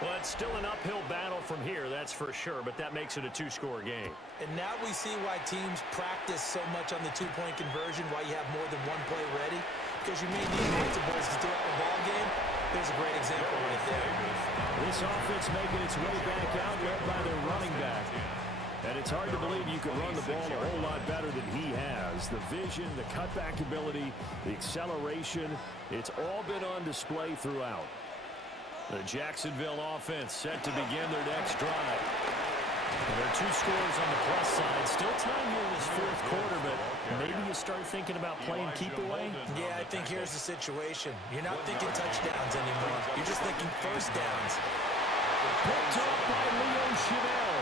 Well, it's still an uphill battle from here, that's for sure, but that makes it a 2-score game. And now we see why teams practice so much on the 2-point conversion, why you have more than one play ready, because you may need multiples throughout the ball game. There's a great example right there. This offense making its way back out, led by their running back. And it's hard to believe you can run the ball a whole lot better than he has. The vision, the cutback ability, the acceleration, it's all been on display throughout. The Jacksonville offense set to begin their next drive. And there are 2 scores on the plus side. Still time here in this fourth quarter, but maybe you start thinking about playing keep away? Yeah, I think here's the situation. You're not thinking touchdowns anymore. You're just thinking first downs. Picked up by Leo Chanel.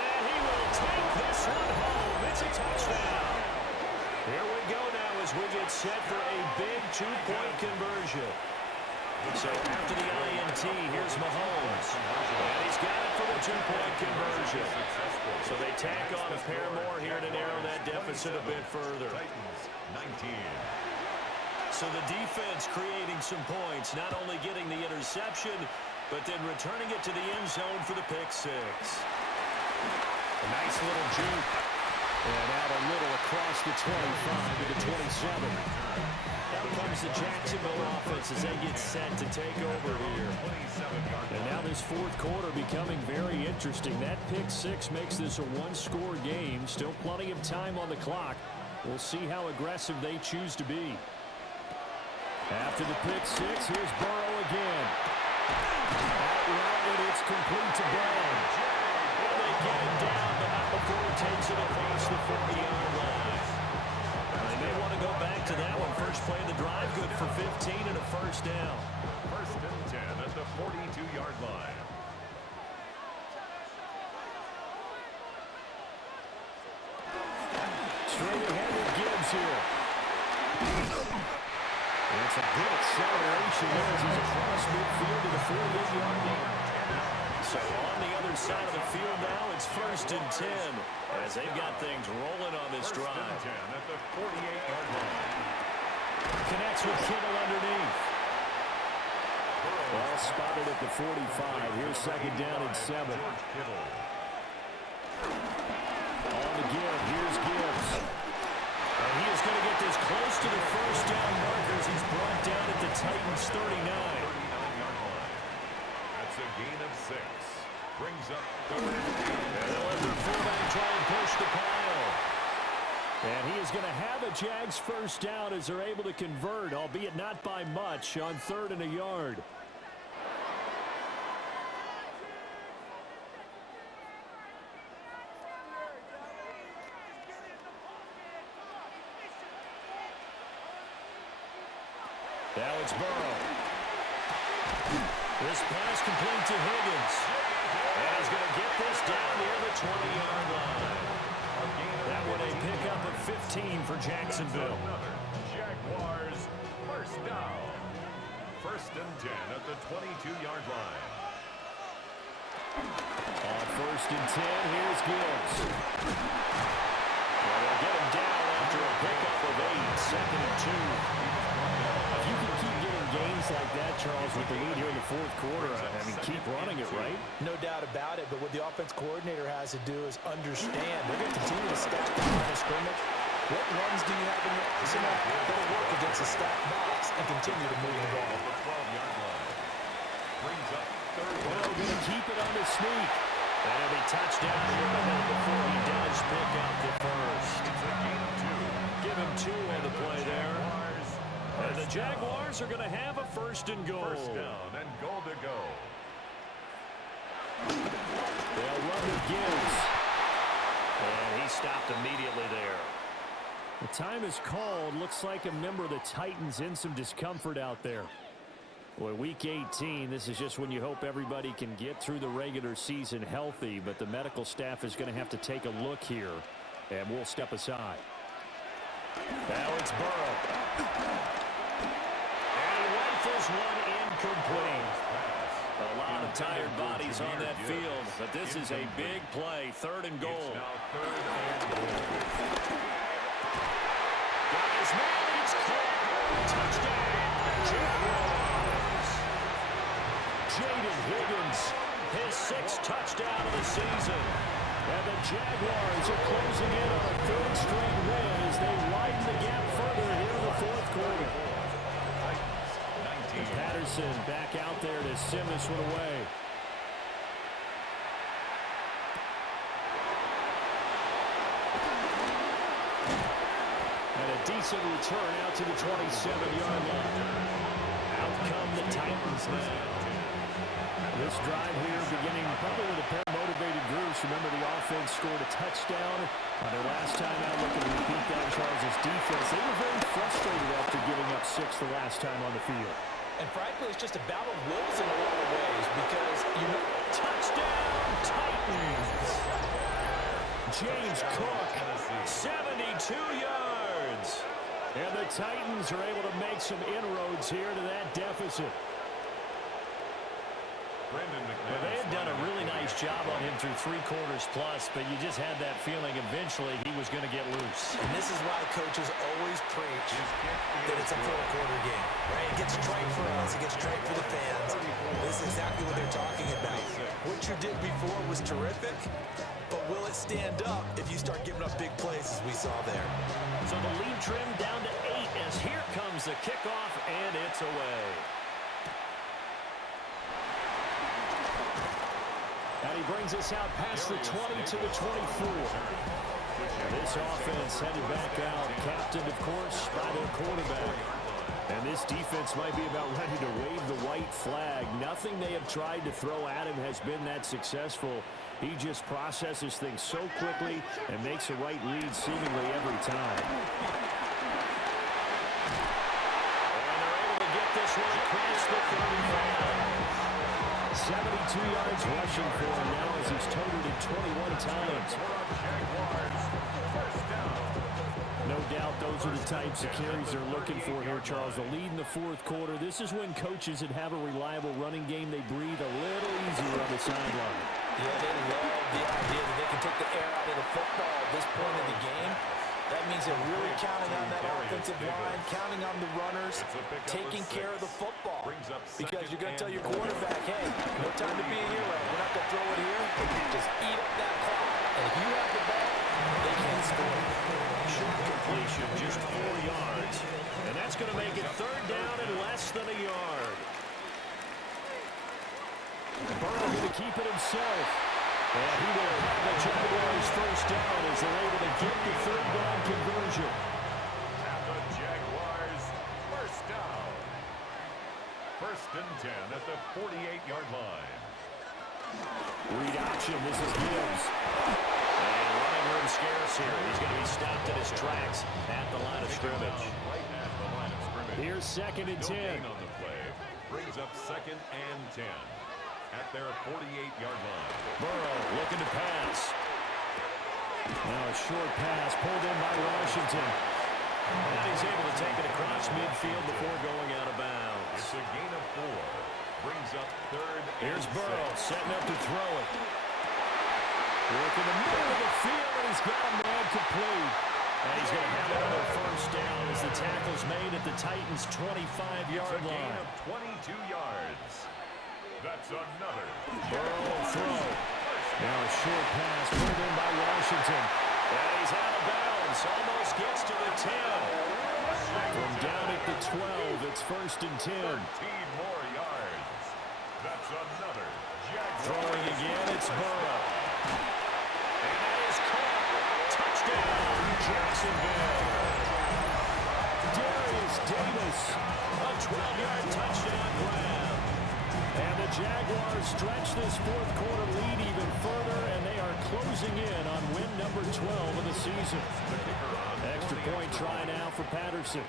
And he will take this one home. It's a touchdown. Here we go now as we get set for a big 2-point conversion. So after the INT, here's Mahomes. And he's got it for the 2-point conversion. So they tack on a pair more here to narrow that deficit a bit further. Titans 19. So the defense creating some points, not only getting the interception, but then returning it to the end zone for the pick 6. A nice little juke. And out a little across the 25 to the 27. Now comes the Jacksonville offense as they get set to take over here. And now this fourth quarter becoming very interesting. That pick 6 makes this a 1-score game. Still plenty of time on the clock. We'll see how aggressive they choose to be. After the pick 6, here's Burrow again. Out route, and it's complete to Brown. And they get it down, but not before he takes it across the 40-yard line. They may want to go back to that one. First play of the drive, good for 15 and a first down. First and 10 at the 42-yard line. Straight ahead with Gibbs here. And it's a good acceleration as he's across midfield to the 48-yard line. So on the other side of the field now, it's first and 10 as they've got things rolling on this drive. First and 10 at the 48-yard line. Connects with Kittle underneath. Ball spotted at the 45. Here's second down and 7. George Kittle. On the give. Here's Gibbs. And he is going to get this close to the first down markers. He's brought down at the Titans' 39. 39-yard line. That's a gain of 6. Brings up third and they'll let their fullback try and push the pile. And he is going to have a Jags first down as they're able to convert, albeit not by much, on 3rd and a yard. Now it's Burrow. This pass complete to Higgins. And he's going to get this down near the 20-yard line. That one a pickup of 15 for Jacksonville. Jaguars first down. First and 10 at the 22-yard line. On first and 10, here's Gibbs. Well, they'll get him down after a pickup of 8, second and 2. If you can keep getting gains like that, Charles, with the lead here in the fourth quarter, I mean, keep running it, right? No doubt about it, but what the offense coordinator has to do is understand. They're going to continue to stack the line of scrimmage. What runs do you have in your arsenal? Better work against a stacked box and continue to move the ball. The 12-yard line. Brings up third Well, down. going to keep it on the sneak. And it'll be touchdown here a minute before he does pick up the first. It's a gain of 2. Give him 2 on the play there. And the Jaguars are going to have a first and goal. First down and goal to go. They'll run to Gibbs. And he stopped immediately there. The time is called. Looks like a member of the Titans in some discomfort out there. Boy, Week 18, this is just when you hope everybody can get through the regular season healthy, but the medical staff is going to have to take a look here, and we'll step aside. Now it's Burrow. And he rifles one incomplete. A lot of tired bodies on that field, but this is a big play. 3rd and goal. It's now 3rd and goal. Got his man, it's caught. Touchdown, Jaguars. Jaden Higgins, his 6th touchdown of the season. And the Jaguars are closing in on a 3rd straight win as they widen the gap further here in the 4th quarter. And Patterson back out there to send this one away. And a decent return out to the 27-yard line. Out come the Titans now. This drive here beginning probably with a pair of motivated groups. Remember, the offense scored a touchdown on their last time out. Looking to repeat that, Charles' defense. They were very frustrated after giving up 6 the last time on the field. And frankly, it's just a battle of wills in a lot of ways because, you know, Touchdown, Titans! James Cook, 72 yards. And the Titans are able to make some inroads here to that deficit. Well, they had done a really nice job on him through 3 quarters plus, but you just had that feeling eventually he was going to get loose. And this is why coaches always preach that it's a 4-quarter game, right? It gets trite for us. It gets trite for the fans. This is exactly what they're talking about. What you did before was terrific, but will it stand up if you start giving up big plays as we saw there? So the lead trimmed down to 8 as here comes the kickoff, and it's away. And he brings us out past the 20 to the 24. This offense headed back out, captained, of course, by their quarterback. And this defense might be about ready to wave the white flag. Nothing they have tried to throw at him has been that successful. He just processes things so quickly and makes the right read seemingly every time. And they're able to get this one across the 35. 72 yards rushing for him now as he's totaled it 21 times. No doubt those are the types of carries they're looking for here, Charles. The lead in the fourth quarter. This is when coaches that have a reliable running game, they breathe a little easier on the sideline. Yeah, they love the idea that they can take the air out of the football at this point in the game. That means they're really counting on that offensive line, counting on the runners, taking care of the football. Because you're going to tell your quarterback, hey, no time to be a hero. We're not going to throw it here. Just eat up that clock. And if you have the ball, they can't score. Short completion, just 4 yards. And that's going to make it third down and less than a yard. Burrow going to keep it himself. And he will have the Jaguars first down as they're able to get the third down conversion. And the Jaguars first down. First and 10 at the 48-yard line. Read option, this is Gibbs. And running room scarce here. He's going to be stopped in his tracks at the line of scrimmage. Right at the line of scrimmage. Here's second and 10. No gain on the play. Brings up second and 10 at their 48-yard line. Burrow looking to pass. Now a short pass pulled in by Washington. And he's able to take it across midfield before going out of bounds. It's a gain of 4. Brings up third and Here's Burrow 6. setting up to throw it. Look in the middle of the field, and he's got a man complete. And he's going to have another first down as the tackle's made at the Titans' 25-yard Gain line. of 22 yards. That's another. Burrow will throw. Now a short pass pulled in by Washington. And he's out of bounds. Almost gets to the 10. From down at the 12, it's first and 10. 13 more yards. That's another. Throwing again, it's Burrow. And that is caught. Touchdown, Jacksonville. Dnice, a 12-yard touchdown grab. And the Jaguars stretch this fourth quarter lead even further, and they are closing in on win number 12 of the season. Extra point try now for Patterson.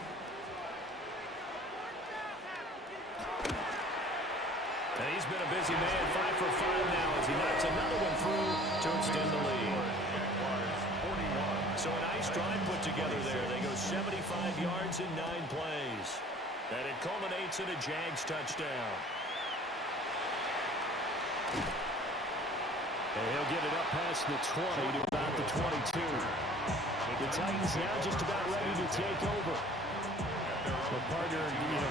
And he's been a busy man, 5 for 5 now as he knocks another one through to extend the lead. So a nice drive put together there. They go 75 yards in 9 plays. And it culminates in a Jags touchdown. And he'll get it up past the 20 to about the 22. The Titans now just about ready to take over. Well, partner,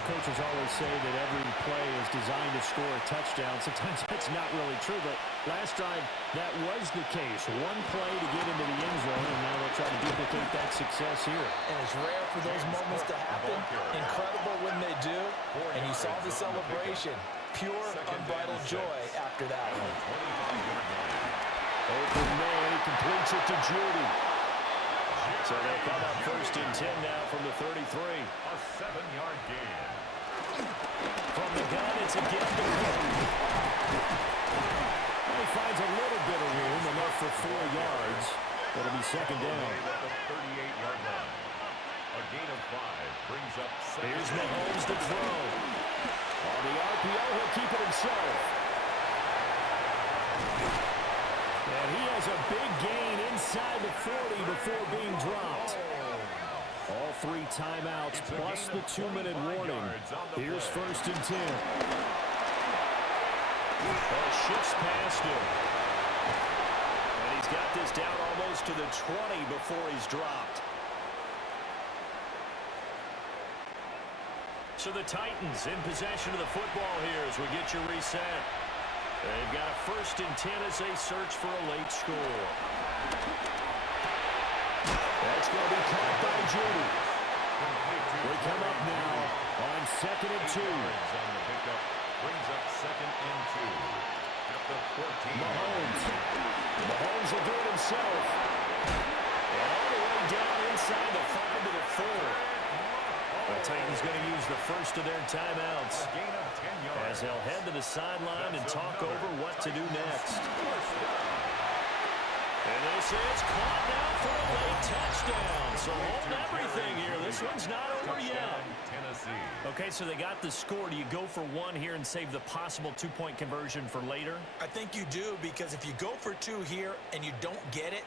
coaches always say that every play is designed to score a touchdown. Sometimes that's not really true, but last drive, that was the case. One play to get into the end zone, and now they'll try to duplicate that success here. And it's rare for those moments to happen. Incredible when they do. And you saw the celebration. Pure, unbridled joy after that one. Open man, he completes it to Judy. So they come up first and 10 now from the 33. A 7-yard gain. From the gun, it's a gift to Cody. He finds a little bit of room, enough for 4 yards. It'll be second down. At the 38-yard line. A gain of 5 brings up second. Here's Mahomes to throw. On the RPO, he'll keep it himself. And he has a big gain inside the 40 before being dropped. All 3 timeouts plus the 2-minute warning. Here's first and 10. Shifts past him. And he's got this down almost to the 20 before he's dropped. So the Titans in possession of the football here as we get your reset. They've got a first and 10 as they search for a late score. That's going to be caught by Judy. We come up now on second and 2. Brings up second and 2 at the 14. Mahomes will do it himself. And all the way down inside the 5 to the 4. The Titans going to use the first of their timeouts as they'll head to the sideline and talk over what to do next. this is caught now for a late touchdown. So holding everything here. This one's not over yet. Tennessee. Okay, so they got the score. Do you go for one here and save the possible two-point conversion for later? I think you do, because if you go for two here and you don't get it,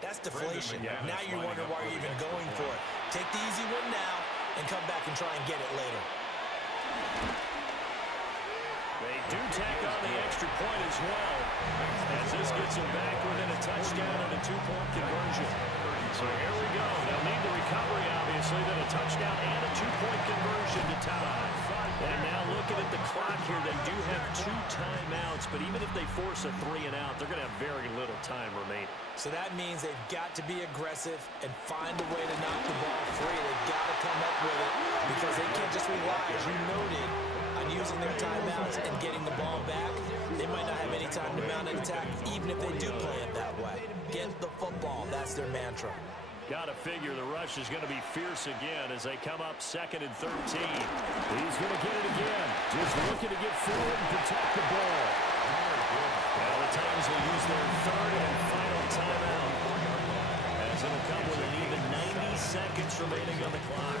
that's deflation. Now you wonder why you're even going for it. Take the easy one now and come back and try and get it later. They do tack on the extra point as well, as this gets them back within a touchdown and a two-point conversion. So here we go. They'll need the recovery, obviously, then a touchdown and a two-point conversion to tie. And now looking at the clock here, they do have 2 timeouts, but even if they force a 3 and out, they're going to have very little time remaining. So that means they've got to be aggressive and find a way to knock the ball free. They've got to come up with it, because they can't just rely, as you noted, on using their timeouts and getting the ball back. They might not have any time to mount an attack, even if they do play it that way. Get the football. That's their mantra. Got to figure the rush is going to be fierce again as they come up 2nd and 13. He's going to get it again. Just looking to get forward and protect the ball. Well, the Titans will use their 3rd and final timeout, as it'll come with an even 90 seconds remaining on the clock.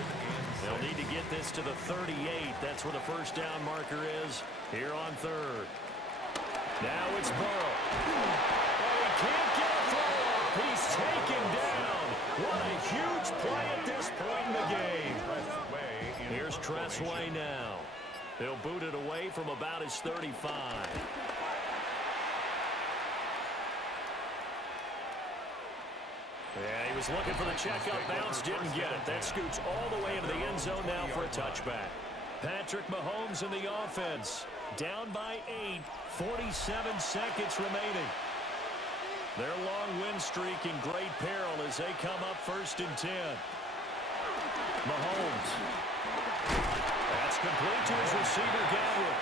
They'll need to get this to the 38. That's where the first down marker is here on 3rd. Now it's Burrow. Oh, he can't get a throw off. He's taken down. What a huge play at this point in the game. Here's Tressway now. He'll boot it away from about his 35. Yeah, he was looking for the checkup bounce, didn't get it. That scoots all the way into the end zone now for a touchback. Patrick Mahomes in the offense. Down by 8, 47 seconds remaining. Their long win streak in great peril as they come up 1st and 10. Mahomes. That's complete to his receiver, Godwin.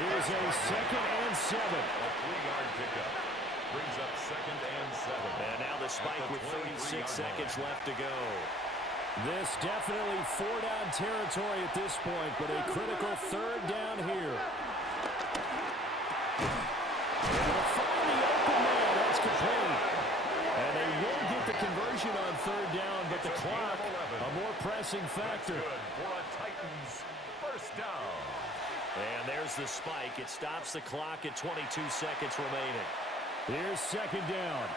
Here's a 2nd and 7. A 3-yard pickup. Brings up 2nd and 7. And now the spike with 36 seconds left to go. This definitely 4-down territory at this point, but a critical 3rd down here. They'll find the open man. That's complete. And they will get the conversion on 3rd down, but the clock, a more pressing factor. Good for a Titans 1st down. And there's the spike. It stops the clock at 22 seconds remaining. Here's 2nd down.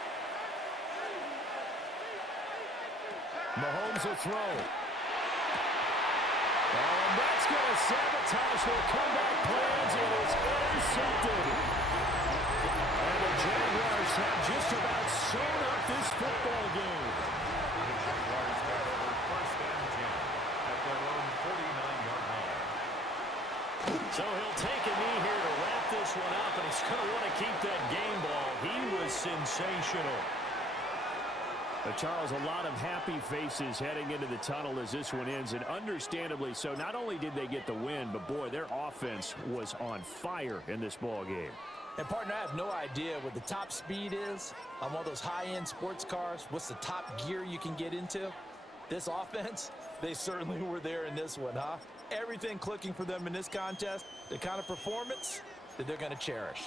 Mahomes will throw. And that's going to sabotage their comeback plans, and it's intercepted. And the Jaguars have just about sewn up this football game. The Jaguars take over 1st and 10 at their own 49-yard line. So he'll take a knee here to wrap this one up, and he's going to want to keep that game ball. He was sensational. Charles, a lot of happy faces heading into the tunnel as this one ends, and understandably so. Not only did they get the win, but boy, their offense was on fire in this ball game. And, partner, I have no idea what the top speed is on one of those high-end sports cars. What's the top gear you can get into? This offense, they certainly were there in this one, huh? Everything clicking for them in this contest, the kind of performance that they're going to cherish.